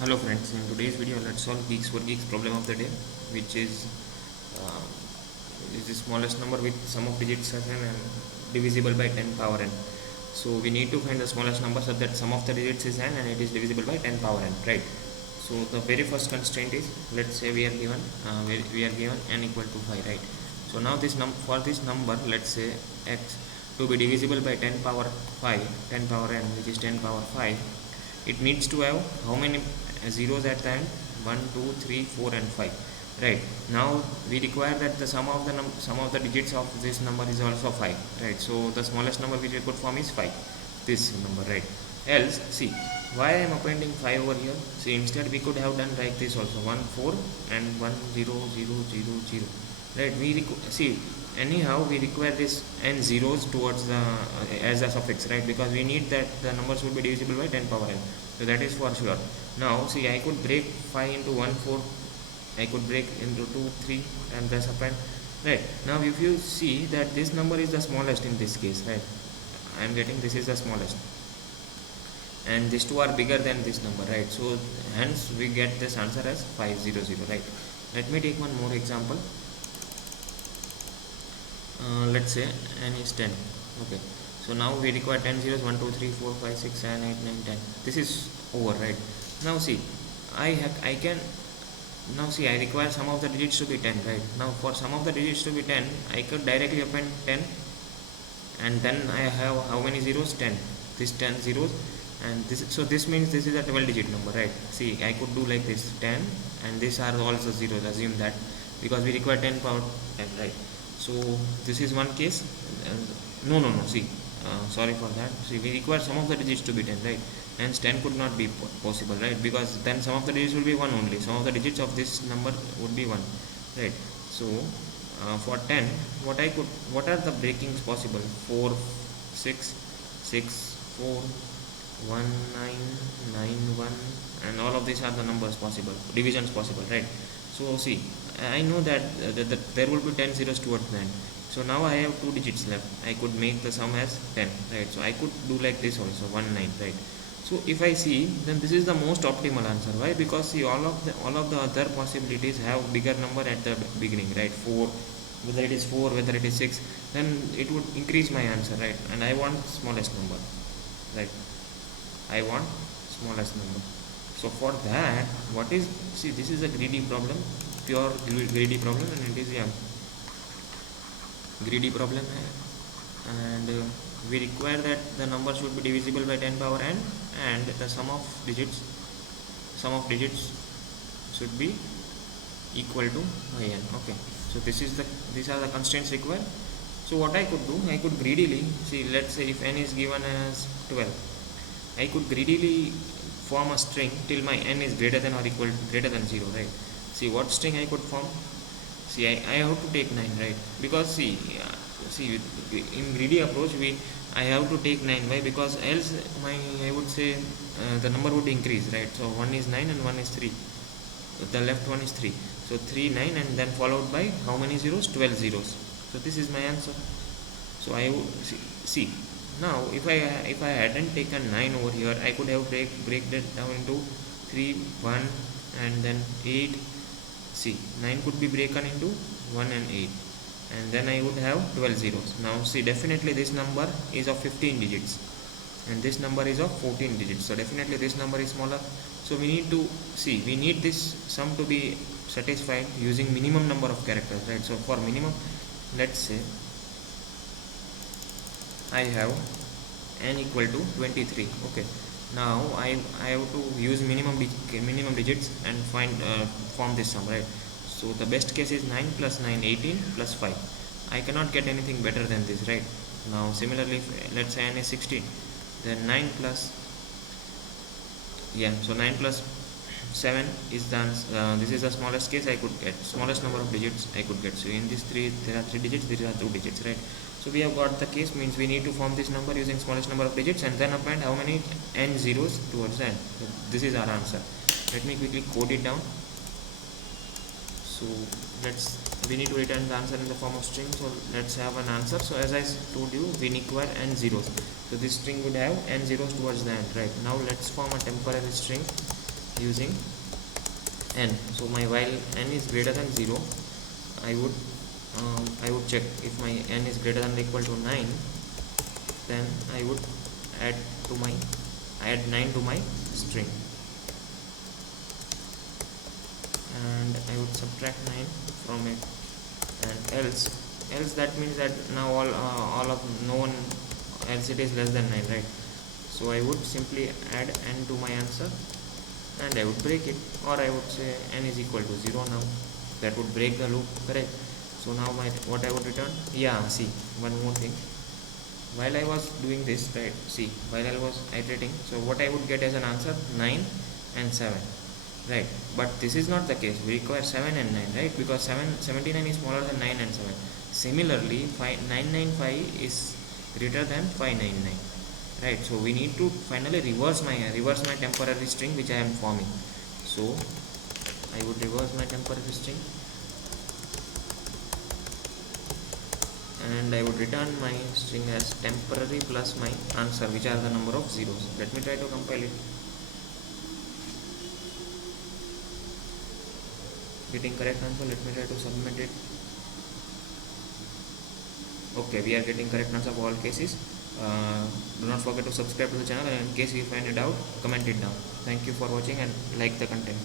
Hello friends, in today's video let's solve Geeks for Geeks problem of the day, which uh, is the smallest number with sum of digits as n and divisible by 10 power n. So we need to find the smallest number such that sum of the digits is n and it is divisible by 10 power n, right? So the very first constraint is, let's say we are given n equal to 5, right? So now for this number, let's say x to be divisible by 10 power 5, 10 power n, which is 10 power 5, it needs to have how many zeros at the end? 1, 2, 3, 4 and 5, right? Now we require that the sum of the digits of this number is also 5, right? So the smallest number which we could form is 5, this number, right? Else, see, why I am appending 5 over here? See, instead we could have done like this also, 1 4 and 1 0 0 0 0, right? See, anyhow we require this n zeros towards the as a suffix, right? Because we need that the numbers will be divisible by 10 power n, so that is for sure. Now see, I could break 5 into 1 4, I could break into 2 3 and thus append, right? Now if you see that this number is the smallest in this case, right? I am getting this is the smallest and these two are bigger than this number, right? So hence we get this answer as 500, right? Let me take one more example. Let's say n is 10. Okay, so now we require 10 zeros, 1 2 3 4 5 6 7 8 9 10. This is over, right? Now see, I can now see, I require sum of the digits to be 10, right? Now for sum of the digits to be 10, I could directly append 10 and then I have how many zeros? 10. This 10 zeros, and this, so this means this is a 12 digit number, right? See, I could do like this, 10 and these are also zeros, assume that, because we require 10 power 10, right? So this is one case. No, see, sorry for that. See, we require sum of the digits to be 10, right? Hence 10 could not be possible, right? Because then sum of the digits will be 1 only. Sum of the digits of this number would be 1, right? So for 10, what are the breakings possible? 4 6 6 4 1 9 9 1, and all of these are the numbers possible, divisions possible, right? So see, I know that there will be 10 zeros towards the end. So now I have 2 digits left. I could make the sum as 10, right? So I could do like this also, 1 9, right? So if I see, then this is the most optimal answer. Why? Because see, all of the other possibilities have bigger number at the beginning, right? 4, whether it is 4, whether it is 6, then it would increase my answer, right? And I want smallest number, right? I want smallest number. So for that, what is, see, this is a greedy problem, pure greedy problem, and it is a greedy problem, and we require that the number should be divisible by 10 power n, and the sum of digits should be equal to n. Okay, so these are the constraints required. So what I could do, I could greedily, see, let's say if n is given as 12, I could greedily form a string till my n is greater than 0, right? See, what string I could form? See, I have to take 9, right? Because see, in greedy approach I have to take 9. Why? Because else I would say the number would increase, right? So 1 is 9 and 1 is 3. The left one is 3. So 3 9 and then followed by how many zeros? 12 zeros. So this is my answer. So I would see. Now if I hadn't taken 9 over here, I could have break that down into 3 1 and then 8. See, 9 could be broken into 1 and 8, and then I would have 12 zeros. Now see, definitely this number is of 15 digits and this number is of 14 digits, so definitely this number is smaller. So we need to see, we need this sum to be satisfied using minimum number of characters, right? So for minimum, let's say I have n equal to 23. Okay, now I have to use minimum digits and form this sum, right? So the best case is 9 plus 9 18 plus 5. I cannot get anything better than this, right? Now similarly, let's say n is 16, then 9 plus, so 9 plus 7 is the this is the smallest case I could get, smallest number of digits I could get. So in this 3 there are 3 digits, there are 2 digits, right? So we have got the case, means we need to form this number using smallest number of digits and then append how many n zeros towards the end. So this is our answer. Let me quickly code it down. So we need to return the answer in the form of string. So let's have an answer. So as I told you, we require n zeros. So this string would have n zeros towards the end, right? Now let's form a temporary string using n. So my while n is greater than 0, I would check if my n is greater than or equal to 9, then I would add to my add 9 to my string, and I would subtract 9 from it, and else that means that now all of no one else it is less than 9, right? So I would simply add n to my answer and I would break it, or I would say n is equal to 0 now. That would break the loop, correct? So now what I would return, see, one more thing. While I was doing this, right, see, while I was iterating, so what I would get as an answer, 9 and 7, right? But this is not the case. We require 7 and 9, right? Because 79 is smaller than 9 and 7. Similarly, 995 is greater than 599, right? So we need to finally reverse my temporary string which I am forming. So I would reverse my temporary string and I would return my string as temporary plus my answer, which are the number of zeros. Let me try to compile it. Getting correct answer. Let me try to submit it. Okay, we are getting correct answer for all cases. Do not forget to subscribe to the channel, and in case you find it out, comment it down. Thank you for watching and like the content.